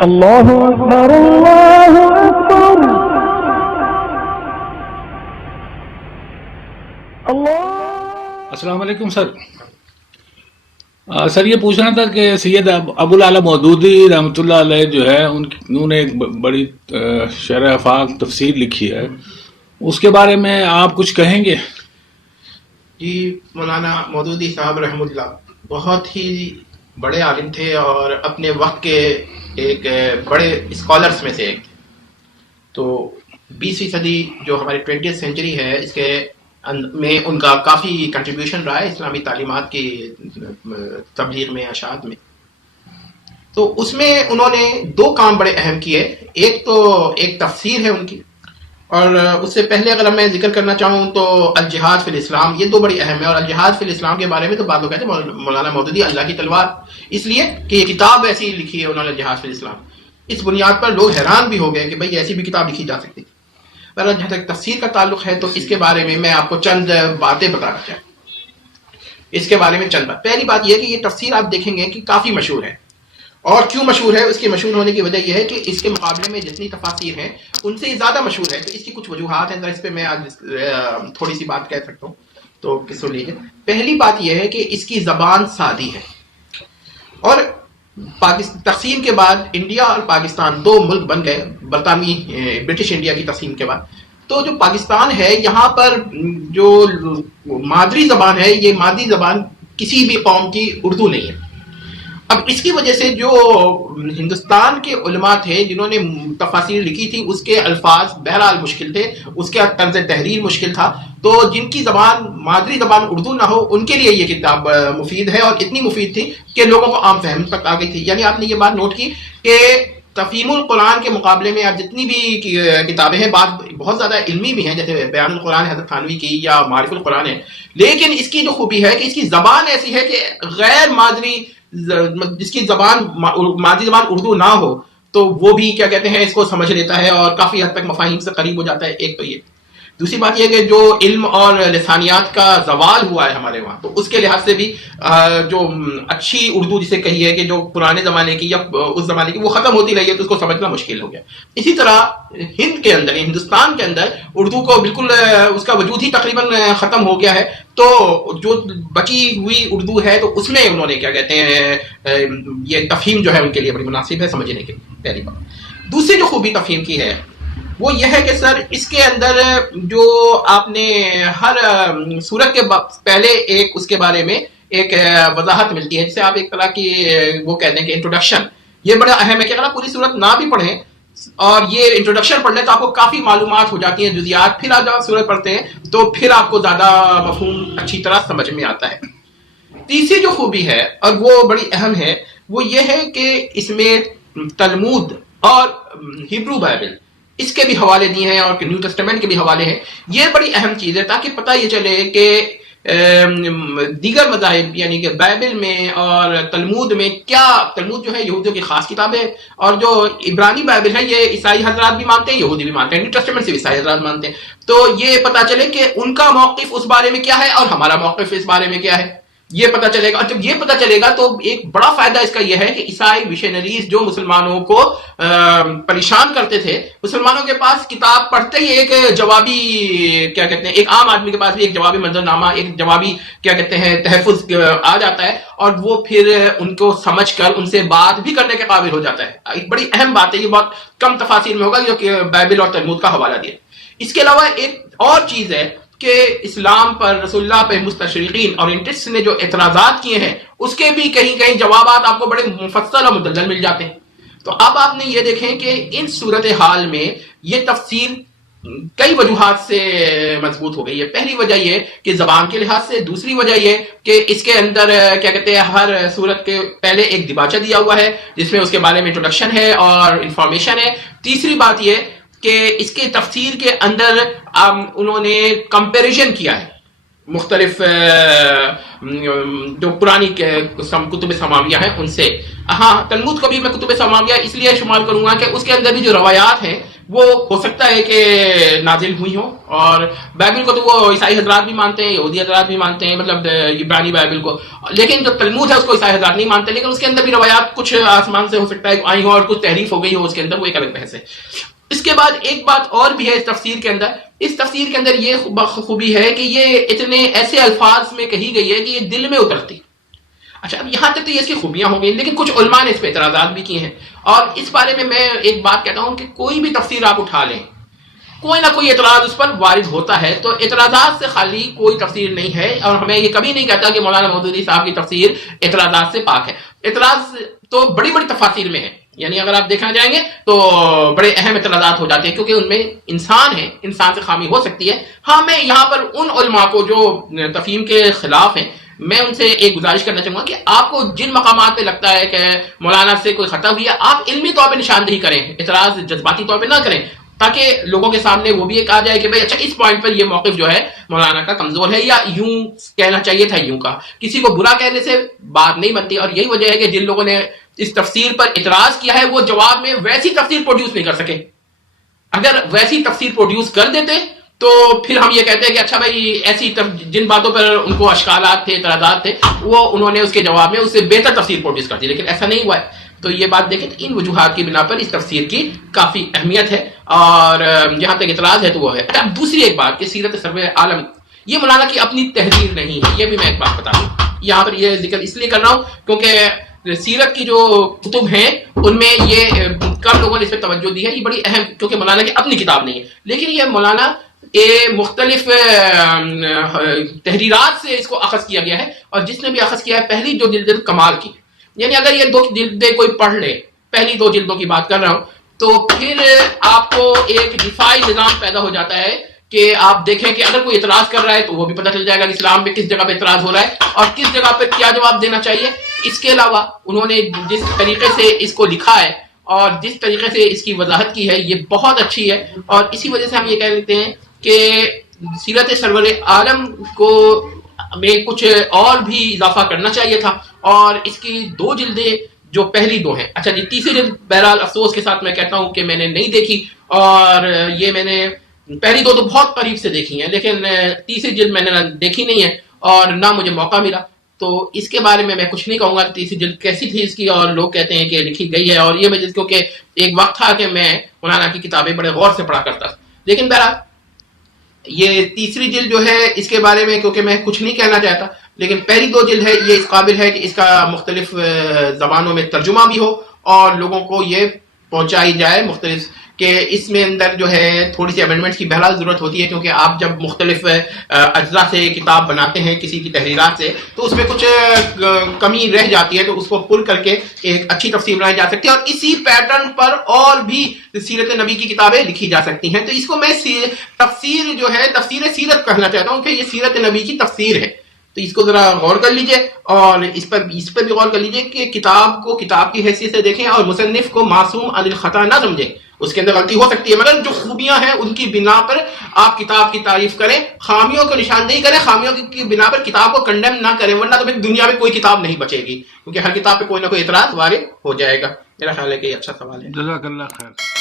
اللہ اکبر اللہ اکبر اللہ. السلام علیکم سر. سر یہ پوچھنا تھا کہ سید ابو العلا مودودی رحمۃ اللہ علیہ جو ہے انہوں نے ایک بڑی شرح افاق تفسیر لکھی ہے، اس کے بارے میں آپ کچھ کہیں گے؟ جی، مولانا مودودی صاحب رحمۃ اللہ بہت ہی بڑے عالم تھے اور اپنے وقت کے ایک بڑے اسکالرس میں سے ایک تھے. تو 20ویں صدی جو ہماری 20th سینچری ہے، اس کے میں ان کا کافی کنٹریبیوشن رہا ہے اسلامی تعلیمات کی تبلیغ میں، اشاعت میں. تو اس میں انہوں نے 2 کام بڑے اہم کیے. ایک تو ایک تفسیر ہے ان کی، اور اس سے پہلے اگر میں ذکر کرنا چاہوں تو الجہاد فی الاسلام، یہ 2 بڑی اہم ہے. اور الجہاد فی الاسلام کے بارے میں تو بعض لوگ کہتے ہیں مولانا مودودی اللہ کی تلوار، اس لیے کہ یہ کتاب ایسی لکھی ہے انہوں نے الجہاد فی الاسلام. اس بنیاد پر لوگ حیران بھی ہو گئے کہ بھئی ایسی بھی کتاب لکھی جا سکتی. پر جہاں تک تفسیر کا تعلق ہے تو اس کے بارے میں میں آپ کو چند باتیں بتانا چاہوں. اس کے بارے میں چند بات. پہلی بات یہ ہے کہ یہ تفسیر آپ دیکھیں گے کہ کافی مشہور ہے. اور کیوں مشہور ہے؟ اس کے مشہور ہونے کی وجہ یہ ہے کہ اس کے مقابلے میں جتنی تفاسیر ہیں ان سے زیادہ مشہور ہے. تو اس کی کچھ وجوہات ہیں، اس پہ میں آج تھوڑی سی بات کہہ سکتا ہوں. تو سن لیجیے. پہلی بات یہ ہے کہ اس کی زبان سادی ہے. اور تقسیم کے بعد انڈیا اور پاکستان 2 ملک بن گئے برطانوی برٹش انڈیا کی تقسیم کے بعد. تو جو پاکستان ہے، یہاں پر جو مادری زبان ہے، یہ مادری زبان کسی بھی قوم کی اردو نہیں ہے. اب اس کی وجہ سے جو ہندوستان کے علماء تھے جنہوں نے تفاسیر لکھی تھی، اس کے الفاظ بہرحال مشکل تھے، اس کا طرز تحریر مشکل تھا. تو جن کی زبان مادری زبان اردو نہ ہو ان کے لیے یہ کتاب مفید ہے، اور اتنی مفید تھی کہ لوگوں کو عام فہم تک آ گئی تھی. یعنی آپ نے یہ بات نوٹ کی کہ تفہیم القرآن کے مقابلے میں اب جتنی بھی کتابیں ہیں، بہت زیادہ علمی بھی ہیں، جیسے بیان القرآن حضرت تھانوی کی یا معارف القرآن ہے. لیکن اس کی جو خوبی ہے کہ اس کی زبان ایسی ہے کہ غیر مادری، جس کی زبان مادری زبان اردو نہ ہو تو وہ بھی کیا کہتے ہیں اس کو سمجھ لیتا ہے اور کافی حد تک مفاہیم سے قریب ہو جاتا ہے. ایک تو یہ. دوسری بات یہ کہ جو علم اور لسانیات کا زوال ہوا ہے ہمارے وہاں، تو اس کے لحاظ سے بھی جو اچھی اردو جسے کہی ہے کہ جو پرانے زمانے کی یا اس زمانے کی وہ ختم ہوتی رہی ہے، تو اس کو سمجھنا مشکل ہو گیا. اسی طرح ہند کے اندر، ہندوستان کے اندر اردو کو بالکل اس کا وجود ہی تقریباً ختم ہو گیا ہے. تو جو بچی ہوئی اردو ہے تو اس میں انہوں نے کیا کہتے ہیں یہ تفہیم جو ہے ان کے لیے بڑی مناسب ہے سمجھنے کے لیے. پہلی بات. دوسری جو خوبی تفہیم کی ہے وہ یہ ہے کہ سر اس کے اندر جو آپ نے ہر سورت کے پہلے ایک اس کے بارے میں ایک وضاحت ملتی ہے، جسے آپ ایک طرح کی وہ کہتے ہیں کہ انٹروڈکشن. یہ بڑا اہم ہے کہ اگر آپ پوری سورت نہ بھی پڑھیں اور یہ انٹروڈکشن پڑھ لیں تو آپ کو کافی معلومات ہو جاتی ہیں، جزیات. پھر آپ جب سورت پڑھتے ہیں تو پھر آپ کو زیادہ مفہوم اچھی طرح سمجھ میں آتا ہے. تیسری جو خوبی ہے اور وہ بڑی اہم ہے وہ یہ ہے کہ اس میں تلمود اور ہیبرو بائبل اس کے بھی حوالے دیے ہیں اور نیو ٹیسٹمنٹ کے بھی حوالے ہیں. یہ بڑی اہم چیز ہے تاکہ پتہ یہ چلے کہ دیگر مذاہب یعنی کہ بائبل میں اور تلمود میں کیا. تلمود جو ہے یہودیوں کی خاص کتاب ہے، اور جو عبرانی بائبل ہے یہ عیسائی حضرات بھی مانتے ہیں، یہودی بھی مانتے ہیں، نیو ٹیسٹمنٹ سے بھی عیسائی حضرات مانتے ہیں. تو یہ پتہ چلے کہ ان کا موقف اس بارے میں کیا ہے اور ہمارا موقف اس بارے میں کیا ہے، یہ پتہ چلے گا. اور جب یہ پتہ چلے گا تو ایک بڑا فائدہ اس کا یہ ہے کہ عیسائی مشنریز جو مسلمانوں کو پریشان کرتے تھے، مسلمانوں کے پاس کتاب پڑھتے ہی ایک جوابی کیا کہتے ہیں، ایک عام آدمی کے پاس بھی ایک جوابی منظرنامہ، ایک جوابی کیا کہتے ہیں تحفظ آ جاتا ہے، اور وہ پھر ان کو سمجھ کر ان سے بات بھی کرنے کے قابل ہو جاتا ہے. ایک بڑی اہم بات ہے، یہ بہت کم تفاصیر میں ہوگا جو کہ بائبل اور تلمود کا حوالہ دیا. اس کے علاوہ ایک اور چیز ہے کہ اسلام پر، رسول اللہ پہ مستشرقین اور انٹسٹ نے جو اعتراضات کیے ہیں اس کے بھی کہیں کہیں جوابات آپ کو بڑے مفصل اور مدلل مل جاتے ہیں. تو اب آپ نے یہ دیکھیں کہ ان صورتحال میں یہ تفصیل کئی وجوہات سے مضبوط ہو گئی ہے. پہلی وجہ یہ کہ زبان کے لحاظ سے، دوسری وجہ یہ کہ اس کے اندر کیا کہتے ہیں ہر صورت کے پہلے ایک دیباچہ دیا ہوا ہے جس میں اس کے بارے میں انٹروڈکشن ہے اور انفارمیشن ہے. تیسری بات یہ کہ اس کے تفسیر کے اندر انہوں نے کمپیریزن کیا ہے مختلف جو پرانی کتب سماویہ ہیں ان سے. ہاں، تلمود کو بھی میں کتب سماویہ اس لیے شمار کروں گا کہ اس کے اندر بھی جو روایات ہیں وہ ہو سکتا ہے کہ نازل ہوئی ہوں. اور بائبل کو تو وہ عیسائی حضرات بھی مانتے ہیں, یہودی حضرات بھی مانتے ہیں, مطلب عبرانی بائبل کو, لیکن جو تلمود ہے اس کو عیسائی حضرات نہیں مانتے, لیکن اس کے اندر بھی روایات کچھ آسمان سے ہو سکتا ہے آئی ہوں اور کچھ تحریف ہو گئی ہو اس کے اندر, وہ ایک الگ بحث ہے. اس کے بعد ایک بات اور بھی ہے اس تفسیر کے اندر. اس تفسیر کے اندر یہ خوبی ہے کہ یہ اتنے ایسے الفاظ میں کہی گئی ہے کہ یہ دل میں اترتی. اچھا, اب یہاں تک تو یہ اس کی خوبیاں ہو گئی, لیکن کچھ علماء نے اس پہ اعتراضات بھی کیے ہیں. اور اس بارے میں ایک بات کہتا ہوں کہ کوئی بھی تفسیر آپ اٹھا لیں, کوئی نہ کوئی اعتراض اس پر وارد ہوتا ہے. تو اعتراضات سے خالی کوئی تفسیر نہیں ہے, اور ہمیں یہ کبھی نہیں کہتا کہ مولانا مودودی صاحب کی تفسیر اعتراضات سے پاک ہے. اعتراض تو بڑی بڑی تفاسیر میں ہے, یعنی اگر آپ دیکھنا جائیں گے تو بڑے اہم اعتراضات ہو جاتے ہیں, کیونکہ ان میں انسان ہے, انسان سے خامی ہو سکتی ہے. ہاں, میں یہاں پر ان علماء کو جو تفہیم کے خلاف ہیں, میں ان سے ایک گزارش کرنا چاہوں گا کہ آپ کو جن مقامات پہ لگتا ہے کہ مولانا سے کوئی خطا ہوئی ہے, آپ علمی طور پہ نشاندہی کریں, اعتراض جذباتی طور پہ نہ کریں, تاکہ لوگوں کے سامنے وہ بھی ایک آ جائے کہ بھائی اچھا اس پوائنٹ پر یہ موقف جو ہے مولانا کا کمزور ہے, یا یوں کہنا چاہیے تھا یوں کا. کسی کو برا کہنے سے بات نہیں بنتی, اور یہی وجہ ہے کہ جن لوگوں نے اس تفسیر پر اعتراض کیا ہے وہ جواب میں ویسی تفسیر پروڈیوس نہیں کر سکے. اگر ویسی تفسیر پروڈیوس کر دیتے تو پھر ہم یہ کہتے ہیں کہ اچھا بھائی ایسی جن باتوں پر ان کو اشکالات تھے, اعتراضات تھے, وہ انہوں نے اس کے جواب میں اس سے بہتر تفسیر پروڈیوس کر دی, لیکن ایسا نہیں ہوا ہے. تو یہ بات دیکھیں, ان وجوہات کی بنا پر اس تفسیر کی کافی اہمیت ہے, اور جہاں تک اعتراض ہے تو وہ ہے. اب دوسری ایک بات کہ سیرت سرور عالم یہ مولانا کی اپنی تحریر نہیں ہے, یہ بھی میں ایک بات بتا دوں. یہاں پر یہ ذکر اس لیے کر رہا ہوں کیونکہ سیرت کی جو کتب ہیں ان میں یہ کم لوگوں نے اس پہ توجہ دی ہے, یہ بڑی اہم, کیونکہ مولانا کی اپنی کتاب نہیں ہے, لیکن یہ مولانا مختلف تحریرات سے اس کو اخذ کیا گیا ہے. اور جس نے بھی اخذ کیا ہے, پہلی جو جلد کمال کی, یعنی اگر یہ 2 جلدیں کوئی پڑھ لے, پہلی 2 جلدوں کی بات کر رہا ہوں, تو پھر آپ کو ایک دفاعی نظام پیدا ہو جاتا ہے کہ آپ دیکھیں کہ اگر کوئی اعتراض کر رہا ہے تو وہ بھی پتہ چل جائے گا کہ اسلام میں کس جگہ پہ اعتراض ہو رہا ہے اور کس جگہ پہ کیا جواب دینا چاہیے. اس کے علاوہ انہوں نے جس طریقے سے اس کو لکھا ہے اور جس طریقے سے اس کی وضاحت کی ہے, یہ بہت اچھی ہے. اور اسی وجہ سے ہم یہ کہہ دیتے ہیں کہ سیرت سرور عالم کو میں کچھ اور بھی اضافہ کرنا چاہیے تھا, اور اس کی 2 جلدیں جو پہلی 2 ہیں, اچھا جی تیسری جلد بہرحال افسوس کے ساتھ میں کہتا ہوں کہ میں نے نہیں دیکھی, اور یہ میں نے پہلی 2 تو بہت قریب سے دیکھی ہیں, لیکن تیسری جلد میں نے دیکھی نہیں ہے اور نہ مجھے موقع ملا. تو اس کے بارے میں کچھ نہیں کہوں گا تیسری جلد کیسی تھی اس کی, اور لوگ کہتے ہیں کہ لکھی گئی ہے, اور یہ وجہ کیونکہ ایک وقت تھا کہ میں مولانا کی کتابیں بڑے غور سے پڑھا کرتا. لیکن بہرحال یہ تیسری جلد جو ہے اس کے بارے میں کیونکہ میں کچھ نہیں کہنا چاہتا, لیکن پہلی 2 جلد ہے یہ اس قابل ہے کہ اس کا مختلف زبانوں میں ترجمہ بھی ہو اور لوگوں کو یہ پہنچائی جائے مختلف, کہ اس میں اندر جو ہے تھوڑی سی امینڈمنٹس کی بہرحال ضرورت ہوتی ہے, کیونکہ آپ جب مختلف اجزاء سے کتاب بناتے ہیں کسی کی تحریرات سے, تو اس میں کچھ کمی رہ جاتی ہے, تو اس کو پُر کر کے ایک اچھی تفسیر بنائی جا سکتی ہے, اور اسی پیٹرن پر اور بھی سیرت نبی کی کتابیں لکھی جا سکتی ہیں. تو اس کو میں تفسیر جو ہے تفسیر سیرت کہنا چاہتا ہوں کہ یہ سیرت نبی کی تفسیر ہے. تو اس کو ذرا غور کر لیجئے, اور اس پر بھی غور کر لیجئے کہ کتاب کو کتاب کی حیثیت سے دیکھیں, اور مصنف کو معصوم عن الخطا نہ سمجھیں. اس کے اندر غلطی ہو سکتی ہے, مگر جو خوبیاں ہیں ان کی بنا پر آپ کتاب کی تعریف کریں, خامیوں کو نشاندہی کریں, خامیوں کی بنا پر کتاب کو کنڈیم نہ کریں, ورنہ تو پھر دنیا میں کوئی کتاب نہیں بچے گی, کیونکہ ہر کتاب پہ کوئی نہ کوئی اعتراض وارد ہو جائے گا. میرا خیال ہے کہ یہ اچھا سوال ہے. جزاک اللہ خیر.